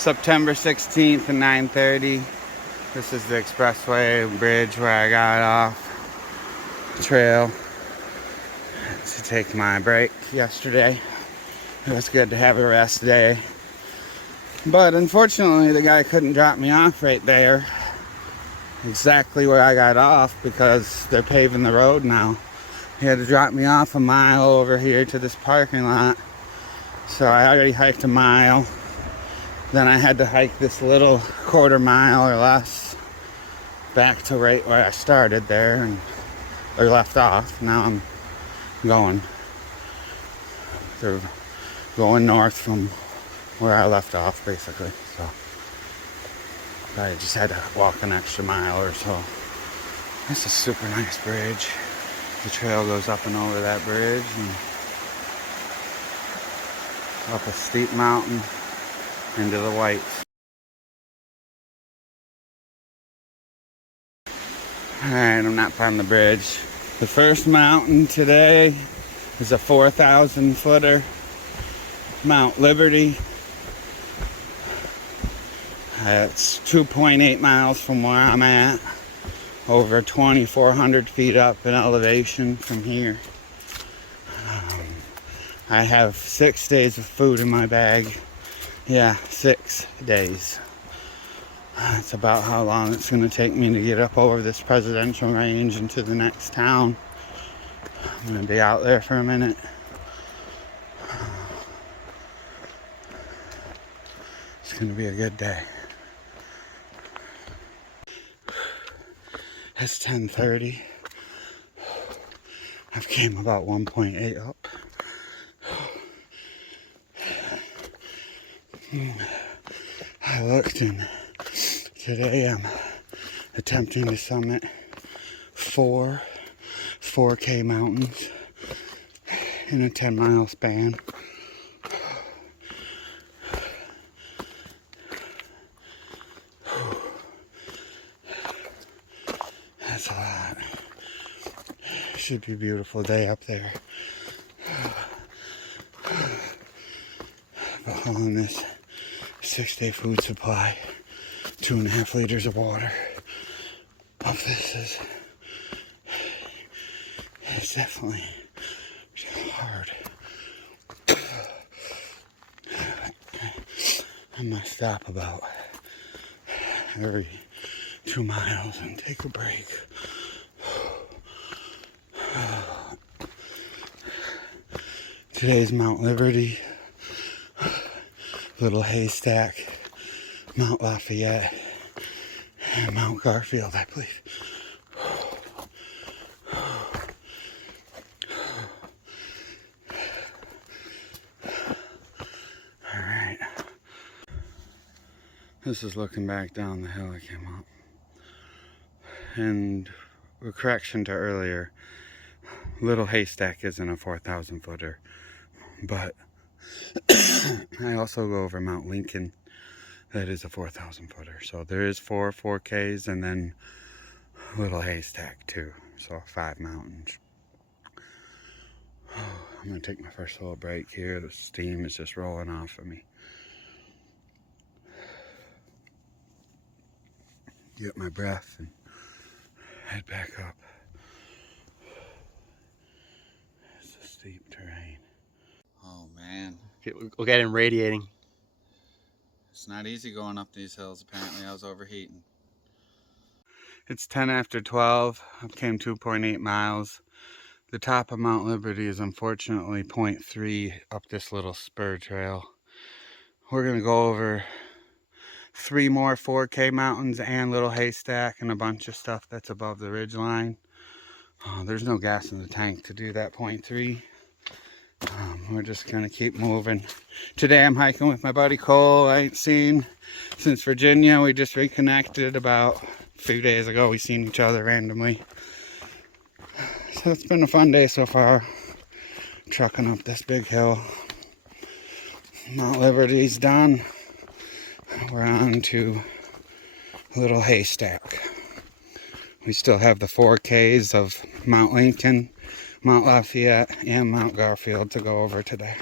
September 16th at 9:30. This is the expressway bridge where I got off the trail to take my break yesterday. It was good to have a rest day. But unfortunately, the guy couldn't drop me off right there, exactly where I got off, because they're paving the road now. He had to drop me off a mile over here to this parking lot. So I already hiked a mile. Then I had to hike this little quarter mile or less back to right where I started there, or left off. Now I'm going north from where I left off, basically. So I just had to walk an extra mile or so. This is a super nice bridge. The trail goes up and over that bridge and up a steep mountain into the whites. Alright, I'm not from the bridge. The first mountain today is a 4,000 footer, Mount Liberty. It's 2.8 miles from where I'm at, over 2,400 feet up in elevation from here. I have 6 days of food in my bag. Yeah, 6 days. That's about how long it's going to take me to get up over this presidential range into the next town. I'm going to be out there for a minute. It's going to be a good day. It's 10:30. I've came about 1.8 up. I looked, and today I'm attempting to summit 4K mountains in a 10-mile span. That's a lot. Should be a beautiful day up there. But on this 6-day food supply, 2.5 liters of water. Of this is definitely hard. I must stop about every 2 miles and take a break. Today's Mount Liberty, Little Haystack, Mount Lafayette, and Mount Garfield, I believe. Alright. This is looking back down the hill I came up. And a correction to earlier, Little Haystack isn't a 4,000 footer, but I also go over Mount Lincoln. That is a 4,000 footer. So there is 4Ks and then Little Haystack too. So 5 mountains. I'm going to take my first little break here. The steam is just rolling off of me. Get my breath and head back up. It's a steep terrain. Oh man. We'll get him radiating. It's not easy going up these hills. Apparently I was overheating. It's 10 after 12. I came 2.8 miles. The top of Mount Liberty is unfortunately 0.3 up this little spur trail. We're going to go over 3 more 4K mountains and Little Haystack and a bunch of stuff that's above the ridge line. There's no gas in the tank to do that 0.3. We're just going to keep moving. Today I'm hiking with my buddy Cole. I ain't seen since Virginia. We just reconnected about a few days ago. We seen each other randomly. So it's been a fun day so far. Trucking up this big hill. Mount Liberty's done. We're on to Little Haystack. We still have the 4Ks of Mount Lincoln, Mount Lafayette, and Mount Garfield to go over today.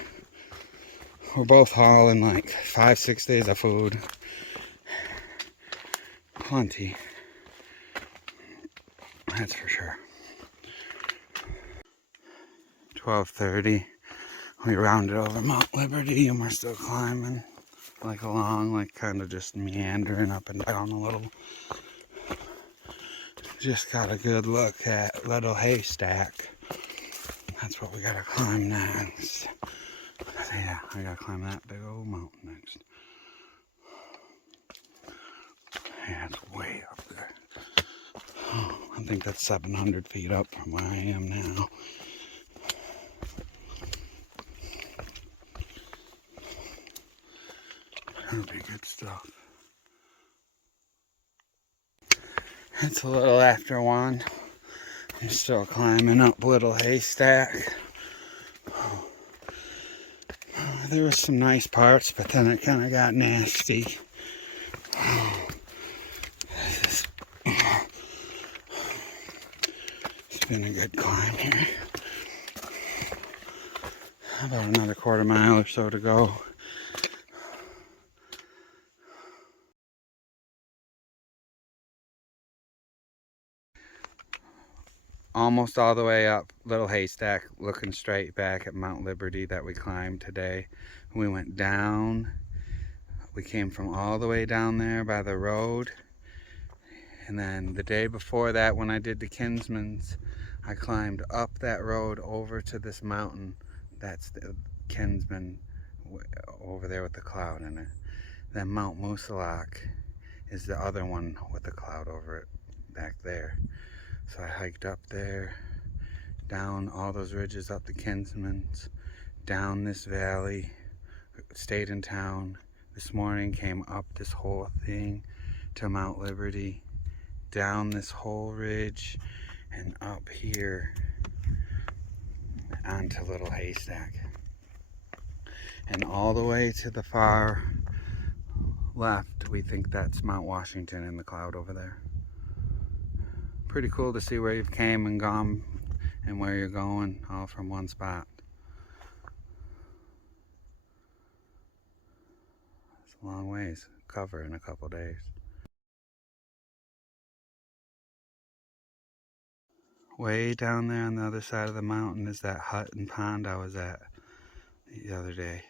We're both hauling like 5-6 days of food. Plenty. That's for sure. 12:30. We rounded over Mount Liberty and we're still climbing like along, like kind of just meandering up and down a little. Just got a good look at Little Haystack. That's what we gotta climb next. Yeah, I gotta climb that big old mountain next. Yeah, it's way up there. Oh, I think that's 700 feet up from where I am now. That'll be good stuff. It's a little after 1. I'm still climbing up Little Haystack. There were some nice parts, but then it kind of got nasty. It's been a good climb here. About another quarter mile or so to go. Almost all the way up Little Haystack, looking straight back at Mount Liberty that we climbed today. We went down. We came from all the way down there by the road. And then the day before that, when I did the Kinsman's, I climbed up that road over to this mountain. That's the Kinsman over there with the cloud in it. Then Mount Moosilauke is the other one with the cloud over it back there. So I hiked up there, down all those ridges up the Kinsman's, down this valley, stayed in town. This morning came up this whole thing to Mount Liberty, down this whole ridge, and up here onto Little Haystack. And all the way to the far left, we think that's Mount Washington in the cloud over there. Pretty cool to see where you've came and gone and where you're going, all from one spot. It's a long ways to cover in a couple days. Way down there on the other side of the mountain is that hut and pond I was at the other day.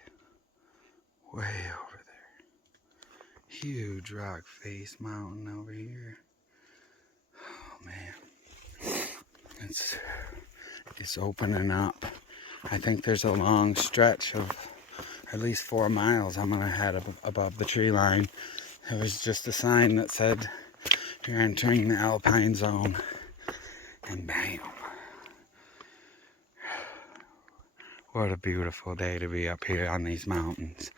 Way over there. Huge rock face mountain over here. Oh man. It's opening up. I think there's a long stretch of at least 4 miles I'm gonna head above the tree line. There was just a sign that said you're entering the alpine zone. And bam. What a beautiful day to be up here on these mountains.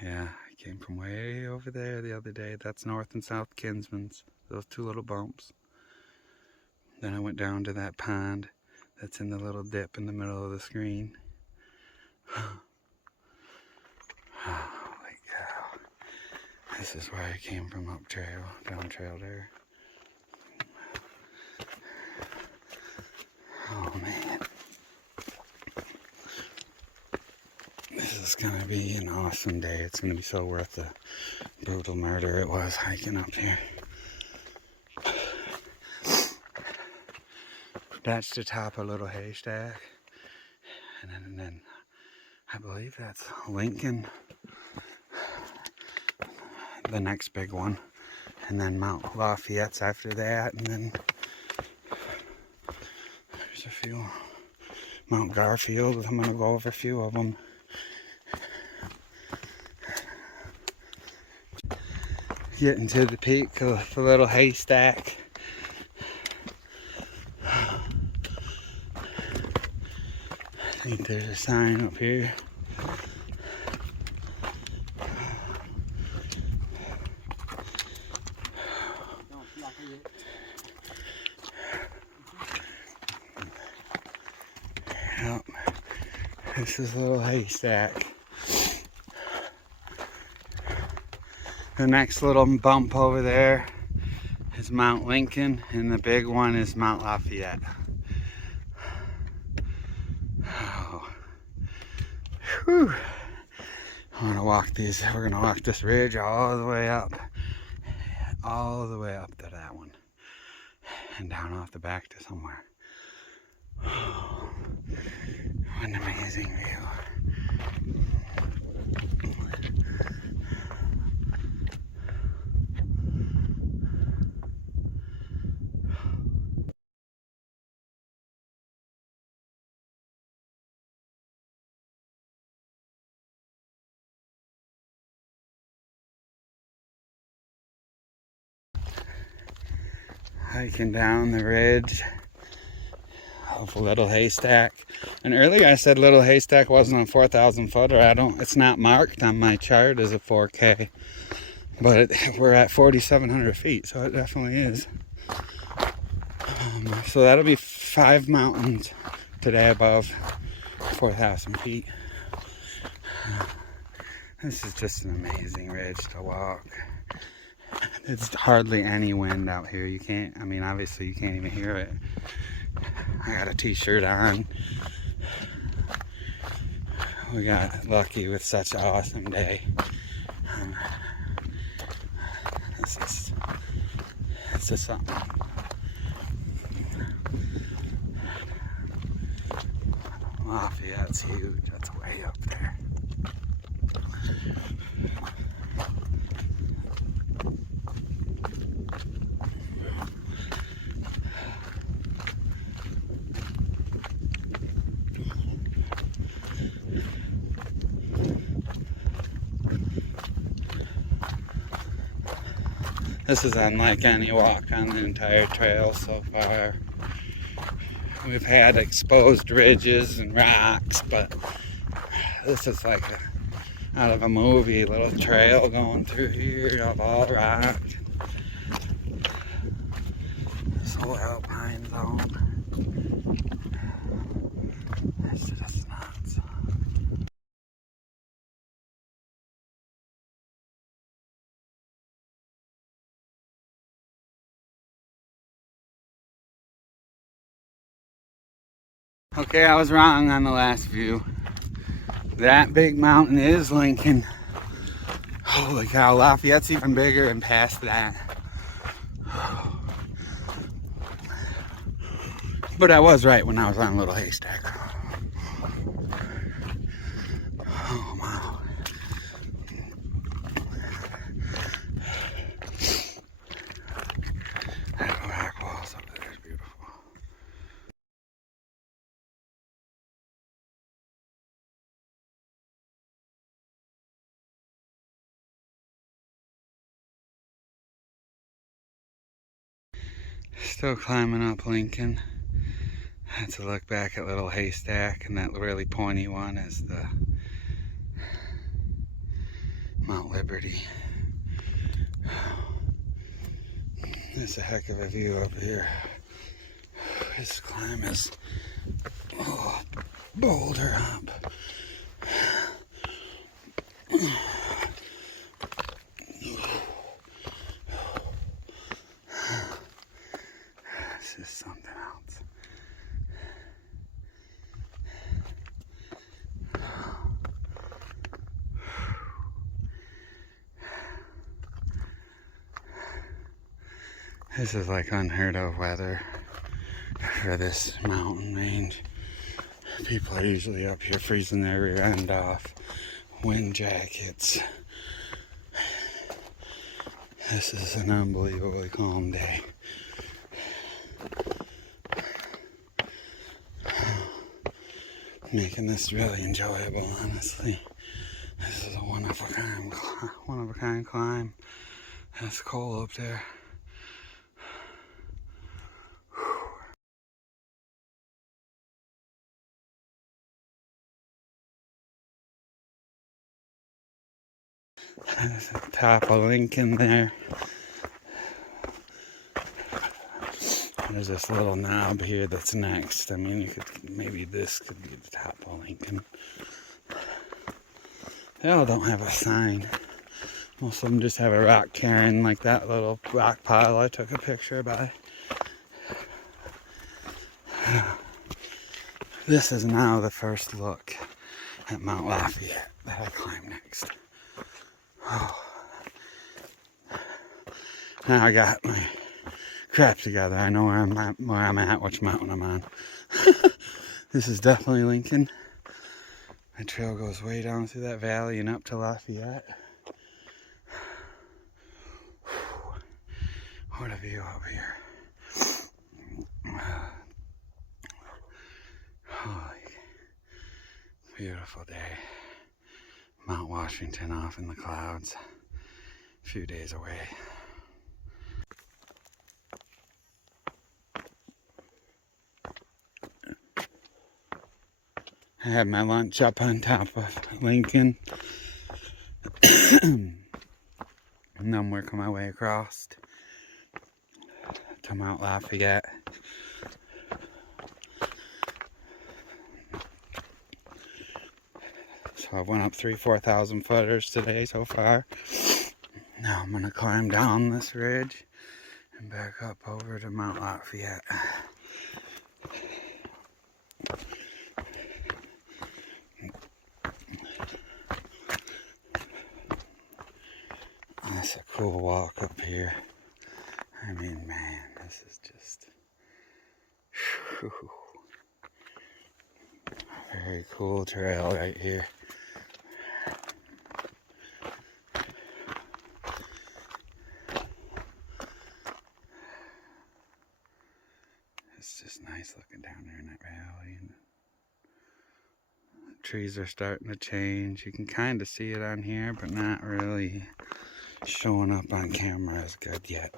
Yeah, I came from way over there the other day. That's North and South Kinsman's. Those 2 little bumps. Then I went down to that pond that's in the little dip in the middle of the screen. Holy cow. This is where I came from up trail, down trail there. Oh man. This is gonna be an awesome day. It's gonna be so worth the brutal murder it was hiking up here. That's the top of Little Haystack. And then I believe that's Lincoln. The next big one. And then Mount Lafayette's after that. And then there's a few. Mount Garfield. I'm gonna go over a few of them. Getting to the peak of the Little Haystack. I think there's a sign up here. Yep. This is Little Haystack. The next little bump over there is Mount Lincoln, and the big one is Mount Lafayette. Whew. I'm gonna walk these, we're gonna walk this ridge all the way up to that one, and down off the back to somewhere. What an amazing view. Hiking down the ridge of Little Haystack. And earlier I said Little Haystack wasn't a 4,000 footer. It's not marked on my chart as a 4K. But we're at 4,700 feet, so it definitely is. So that'll be 5 mountains today above 4,000 feet. This is just an amazing ridge to walk. It's hardly any wind out here. You can't, I mean, obviously you can't even hear it. I got a t-shirt on. We got lucky with such an awesome day. It's just something. Lafayette's huge. That's way up there. This is unlike any walk on the entire trail so far. We've had exposed ridges and rocks, but this is like out of a movie, little trail going through here of all rock. This whole alpine zone. It's just nuts. Okay, I was wrong on the last view. That big mountain is Lincoln. Holy cow, Lafayette's even bigger and past that. But I was right when I was on Little Haystack. Oh, wow. That rock walls up there is beautiful. Still climbing up Lincoln. Had to look back at Little Haystack, and that really pointy one is the Mount Liberty. There's a heck of a view up here. This climb is boulder up. This is something else. This is like unheard of weather for this mountain range. People are usually up here freezing their rear end off. Wind jackets. This is an unbelievably calm day. Making this really enjoyable, honestly. This is a one-of-a-kind climb. It's cold up there. There's the top of Lincoln there. There's this little knob here that's next. I mean, maybe this could be the top of Lincoln. They all don't have a sign. Most of them just have a rock cairn, like that little rock pile I took a picture by. This is now the first look at Mount Lafayette that I climb next. Oh. Now I got my crap together. I know where I'm at, which mountain I'm on. This is definitely Lincoln. My trail goes way down through that valley and up to Lafayette. What a view up here. Holy, beautiful day. Mount Washington off in the clouds. A few days away. I had my lunch up on top of Lincoln. And I'm working my way across to Mount Lafayette. So I went up 4,000 footers today so far. Now I'm gonna climb down this ridge and back up over to Mount Lafayette. That's a cool walk up here. I mean, man, this is just whew, a very cool trail right here. It's just nice looking down there in that valley. And the trees are starting to change. You can kind of see it on here, but not really showing up on camera as good yet.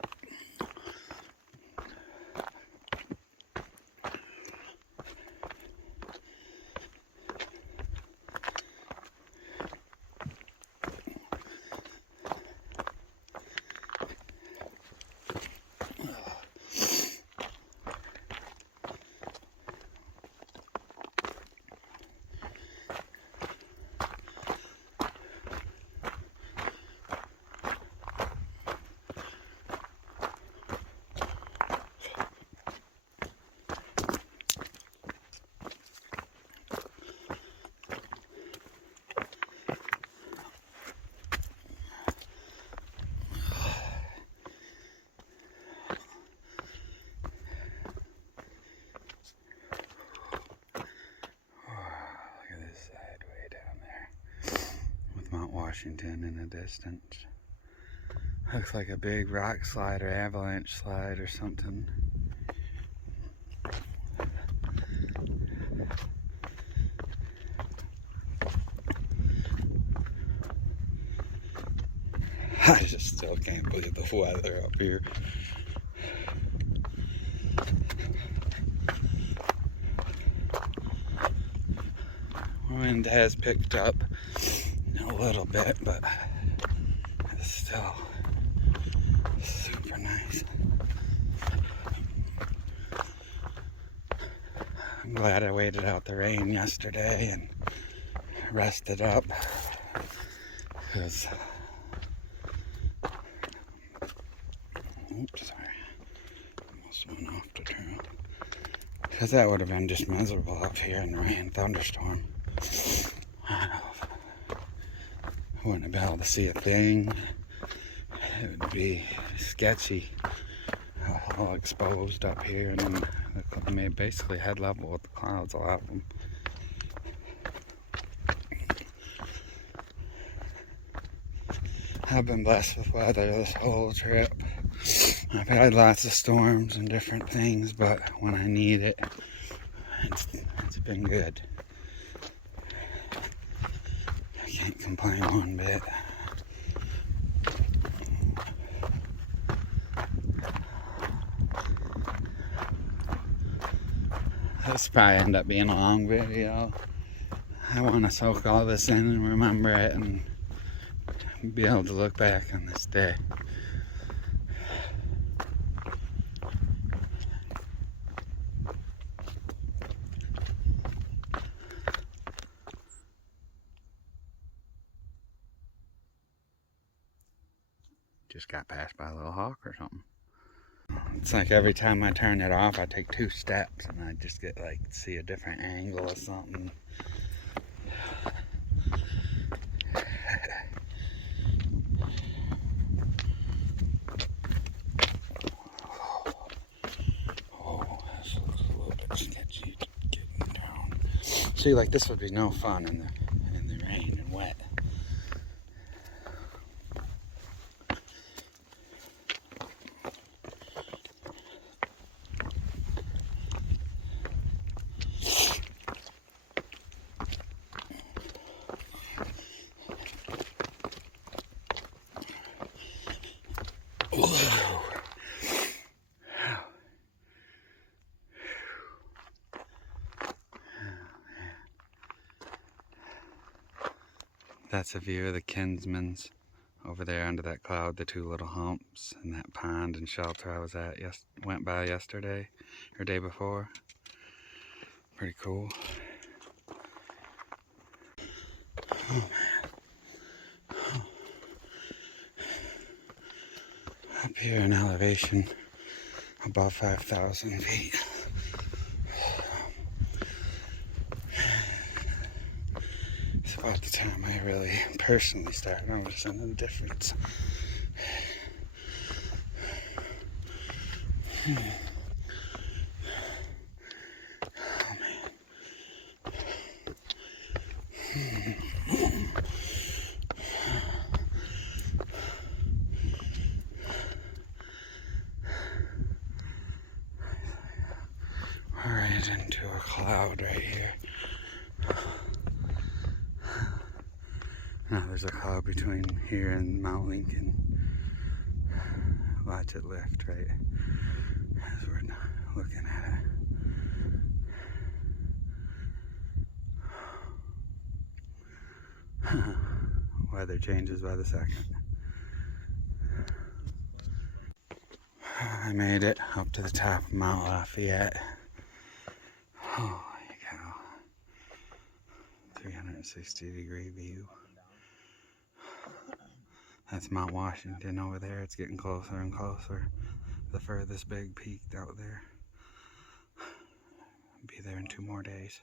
Mount Washington in the distance. Looks like a big rock slide or avalanche slide or something. I just still can't believe the weather up here. Wind has picked up a little bit, but it's still super nice. I'm glad I waited out the rain yesterday and rested up, because oops, sorry, almost went off the trail, because that would have been just miserable up here in the rain thunderstorm. I wouldn't have been able to see a thing. It would be sketchy, all exposed up here, and then I mean, basically head level with the clouds, a lot of them. I've been blessed with weather this whole trip. I've had lots of storms and different things, but when I need it, it's been good. I can't complain one bit. This probably end up being a long video. I want to soak all this in and remember it and be able to look back on this day. Just got passed by a little hawk or something. It's like every time I turn it off, I take 2 steps and I just get like see a different angle or something. Oh, this looks a little bit sketchy getting down. See, like this would be no fun in the rain and wet. That's a view of the Kinsmans over there under that cloud, the two little humps, and that pond and shelter I was at went by yesterday or day before. Pretty cool. Oh man. Up here in elevation above 5,000 feet. It's about the time I really personally start noticing the difference. Oh man. We're right into a cloud right here. Now there's a cloud between here and Mount Lincoln. Watch it lift right as we're looking at it. Weather changes by the second. I made it up to the top of Mount Lafayette. Holy cow. 360-degree view. That's Mount Washington over there. It's getting closer and closer. The furthest big peak out there. Be there in 2 more days.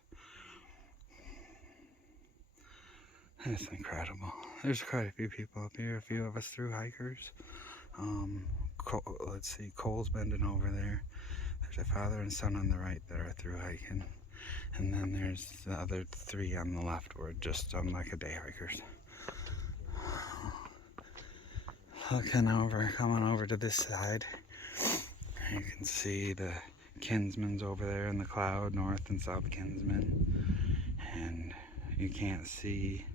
That's incredible. There's quite a few people up here. A few of us through hikers. Let's see, Cole's bending over there. There's a father and son on the right that are through hiking. And then there's the other 3 on the left. We're just on like a day hikers. Looking over, coming over to this side. You can see the Kinsmans over there in the cloud, North and South Kinsman. And you can't see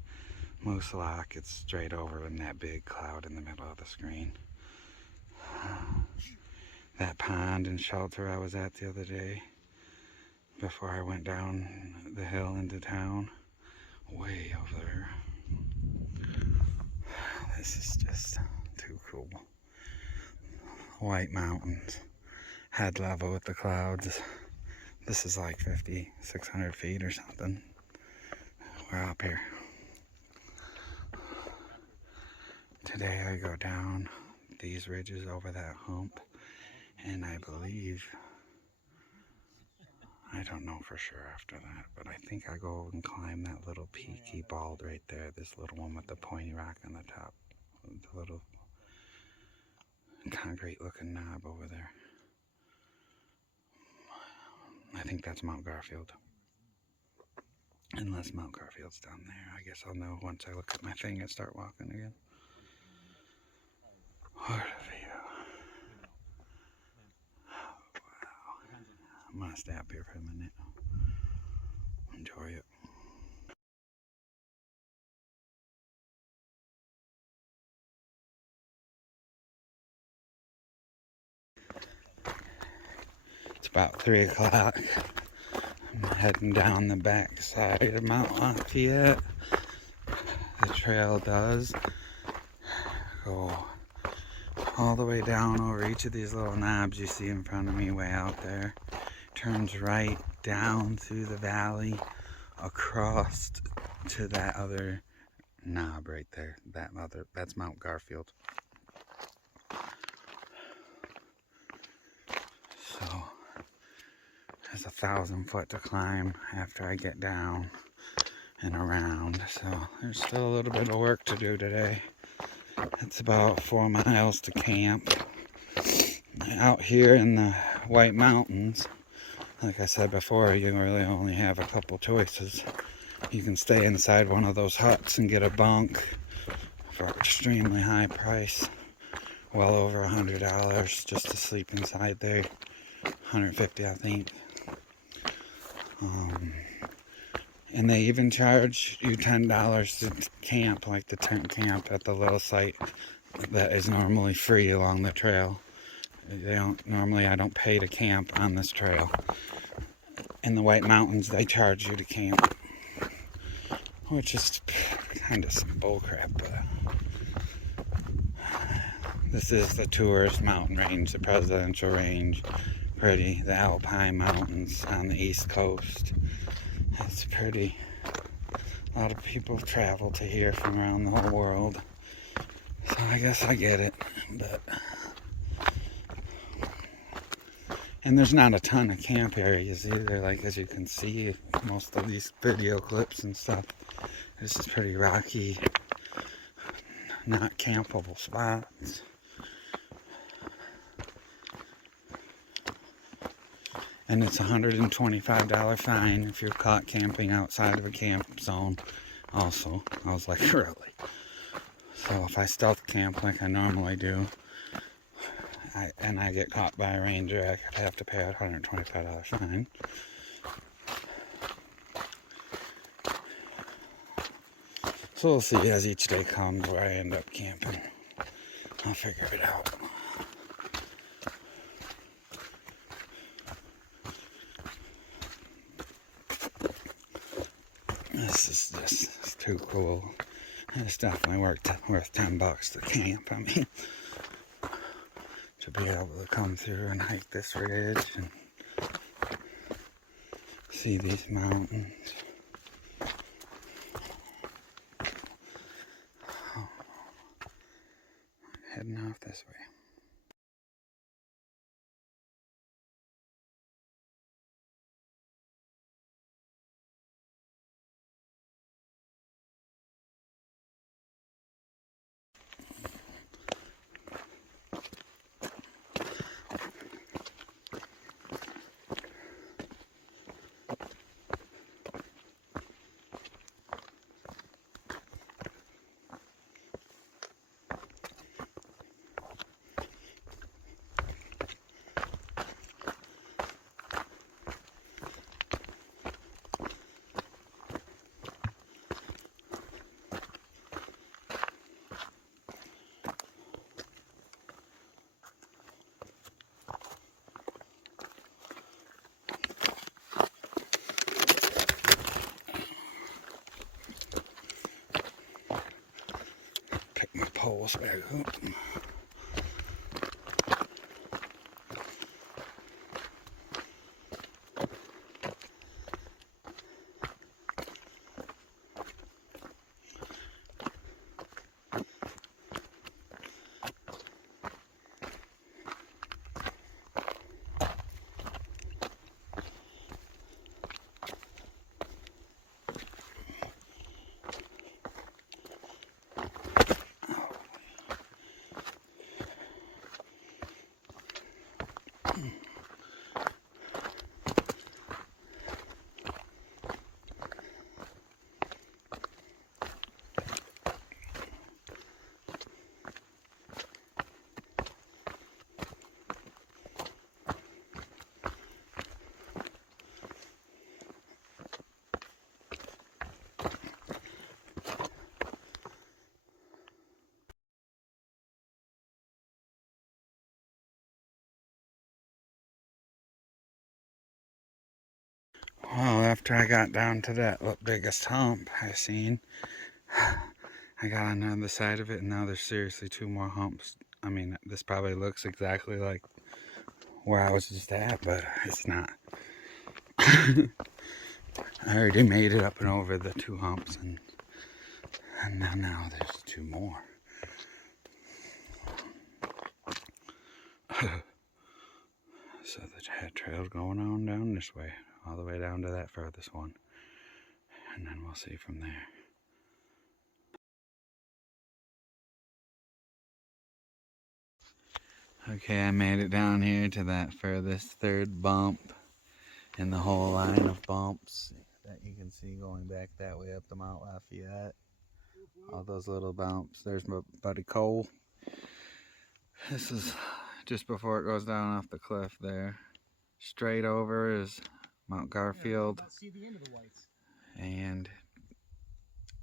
Moose Lock. It's straight over in that big cloud in the middle of the screen. That pond and shelter I was at the other day before I went down the hill into town, way over there. This is just too cool. White mountains, head level with the clouds. This is like 600 feet or something. We're up here. Today I go down these ridges over that hump, and I believe, I don't know for sure after that, but I think I go and climb that little peaky bald right there, this little one with the pointy rock on the top, the little concrete looking knob over there. I think that's Mount Garfield. Unless Mount Garfield's down there. I guess I'll know once I look at my thing and start walking again. What a view. Oh, wow. I'm gonna stay up here for a minute. Enjoy it. It's about 3 o'clock. I'm heading down the back side of Mount Lafayette. The trail does go all the way down over each of these little knobs you see in front of me way out there. Turns right down through the valley across to that other knob right there. That's Mount Garfield. So there's 1,000 foot to climb after I get down. and around. So there's still a little bit of work to do today. It's about 4 miles to camp. Out here in the White Mountains, like I said before, you really only have a couple choices. You can stay inside one of those huts and get a bunk for an extremely high price, well over $100 just to sleep inside there. $150, I think. And they even charge you $10 to camp, like the tent camp at the little site that is normally free along the trail. I don't pay to camp on this trail. In the White Mountains, they charge you to camp, which is kind of some bullcrap, but this is the tourist mountain range, the presidential range, the Alpine Mountains on the East Coast. It's pretty. A lot of people travel to here from around the whole world, so I guess I get it, but. And there's not a ton of camp areas either, like as you can see, most of these video clips and stuff. This is pretty rocky, not campable spots. And it's a $125 fine if you're caught camping outside of a camp zone also. I was like, really? So if I stealth camp like I normally do, and I get caught by a ranger, I could have to pay a $125 fine. So we'll see as each day comes where I end up camping. I'll figure it out. This is just too cool. It's definitely worth $10 to camp. I mean, to be able to come through and hike this ridge and see these mountains. Oh, heading off this way. Pick my poles back up. Well, after I got down to that biggest hump I seen, I got on the other side of it, and now there's seriously 2 more humps. I mean, this probably looks exactly like where I was just at, but it's not. I already made it up and over the 2 humps, and now there's 2 more. So the trail's going on down this way, all the way down to that furthest one. and then we'll see from there. Okay, I made it down here to that furthest third bump in the whole line of bumps that you can see going back that way up to Mount Lafayette. All those little bumps. There's my buddy Cole. This is just before it goes down off the cliff there. Straight over is Mount Garfield. And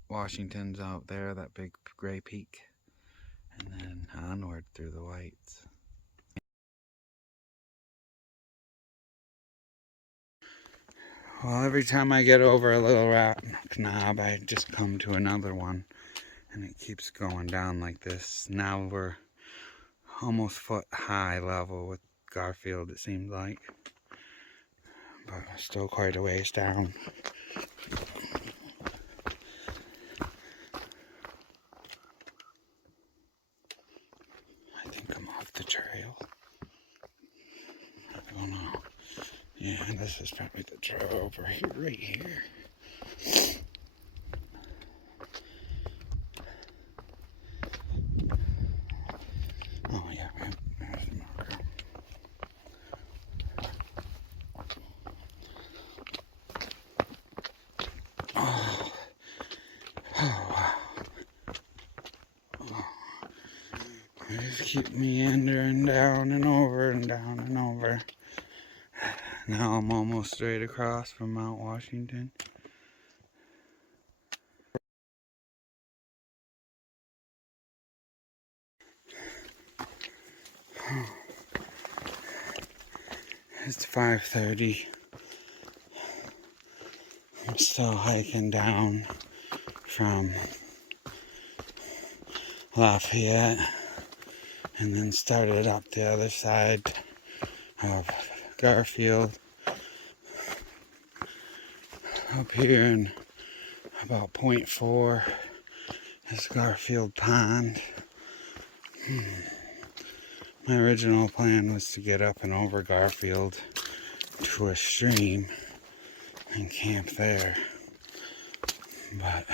Washington's out there, that big gray peak. And then onward through the whites. Well, every time I get over a little rock knob, I just come to another one. And it keeps going down like this. Now we're almost foot high level with Garfield, it seems like. But still quite a ways down. I think I'm off the trail. I don't know. Yeah, this is probably the trail over here, right here. Oh yeah, there's the marker. Oh, wow. Oh. They just keep meandering down and over and down and over. Now I'm almost straight across from Mount Washington. It's 5:30. I'm still hiking down from Lafayette and then started up the other side of Garfield. Up here in about 0.4 is Garfield Pond. My original plan was to get up and over Garfield to a stream and camp there, but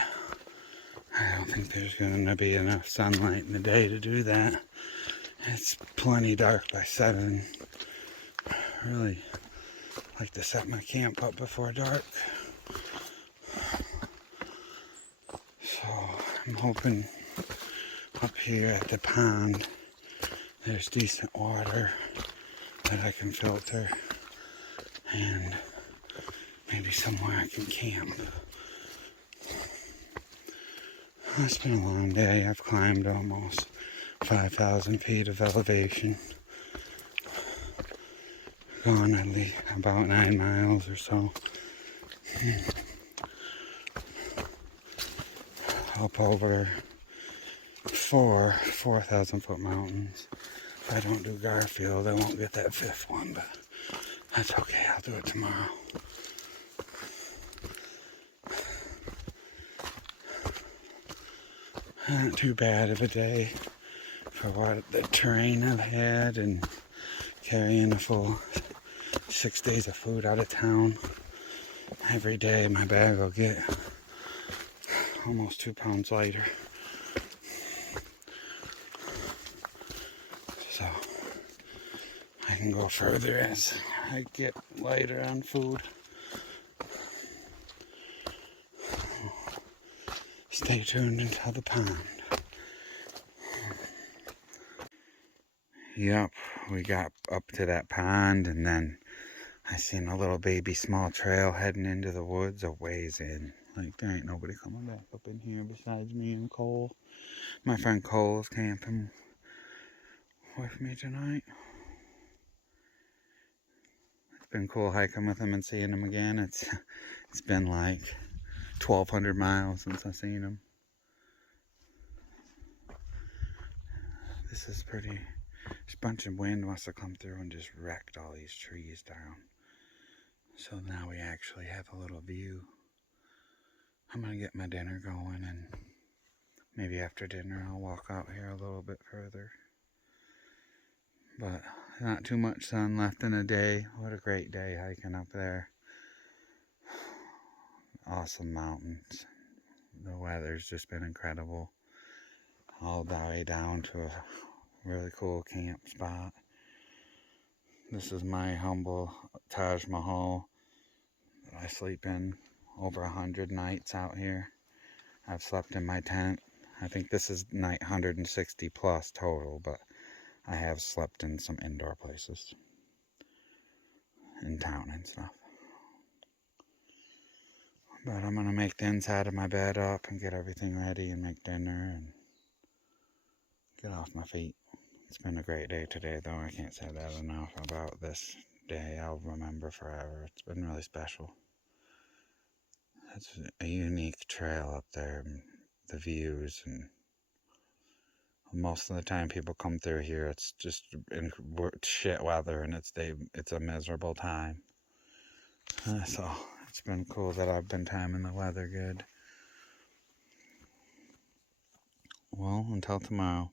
I don't think there's going to be enough sunlight in the day to do that. It's plenty dark by 7. I really like to set my camp up before dark. So I'm hoping up here at the pond there's decent water that I can filter and maybe somewhere I can camp. It's been a long day. I've climbed almost 5,000 feet of elevation. Gone at least about 9 miles or so. Up over 4,000 foot mountains. If I don't do Garfield, I won't get that 5th one, but that's okay. I'll do it tomorrow. Not too bad of a day for what the terrain I've had and carrying a full 6 days of food out of town. Every day my bag will get almost 2 pounds lighter. So I can go further as I get lighter on food. Stay tuned until the pond. Yep, we got up to that pond and then I seen a little baby small trail heading into the woods a ways in. Like there ain't nobody coming back up in here besides me and Cole. My friend Cole's camping with me tonight. It's been cool hiking with him and seeing him again. It's been like 1,200 miles since I seen him. This is pretty. This bunch of wind must have come through and just wrecked all these trees down. So now we actually have a little view. I'm gonna get my dinner going and maybe after dinner I'll walk out here a little bit further. But not too much sun left in the day. What a great day hiking up there. awesome mountains. The weather's just been incredible. All the way down to a really cool camp spot. This is my humble Taj Mahal that I sleep in over 100 nights out here. I've slept in my tent. I think this is night 160 plus total, but I have slept in some indoor places in town and stuff. But I'm gonna make the inside of my bed up and get everything ready and make dinner and get off my feet. It's been a great day today, though. I can't say that enough about this day. I'll remember forever. It's been really special. It's a unique trail up there, and the views, and most of the time people come through here, it's just in shit weather, and it's a miserable time. So it's been cool that I've been timing the weather good. Well, until tomorrow.